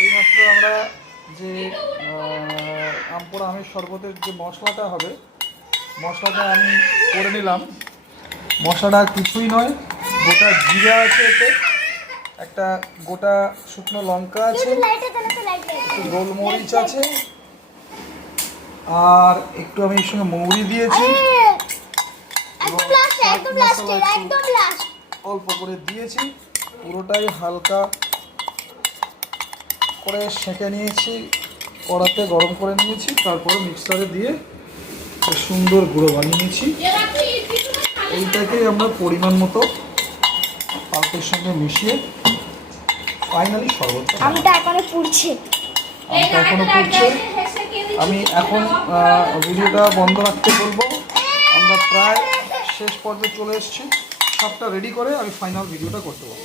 এইমাত্র আমরা যে আমপোড়া আমের শরবতের যে মশলাটা হবে, মশলাটা আমি করে নিলাম। মশলাটা কিছুই নয়, গোটা জিরা আছে, এতে একটা গোটা শুকনো লঙ্কা আছে, একটু গোলমরিচ আছে, আর একটু আমি এর সঙ্গে মৌরি দিয়েছি, অল্প করে দিয়েছি। পুরোটাই হালকা করে সেঁকে নিয়েছি, কড়াতে গরম করে নিয়েছি, তারপরে মিক্সারে দিয়ে সুন্দর গুঁড়ো বানিয়ে নিয়েছি। এইটাকেই আমরা পরিমাণ মতো পাল্পের সঙ্গে মিশিয়ে ফাইনালি শরবত। আমটা এখনো পুড়ছে। আমি এখন ভিডিওটা বন্ধ রাখতে বলবো। আমরা প্রায় শেষ পর্যায়ে চলে এসেছি। সবটা রেডি করে আমি ফাইনাল ভিডিওটা করতে পারবো।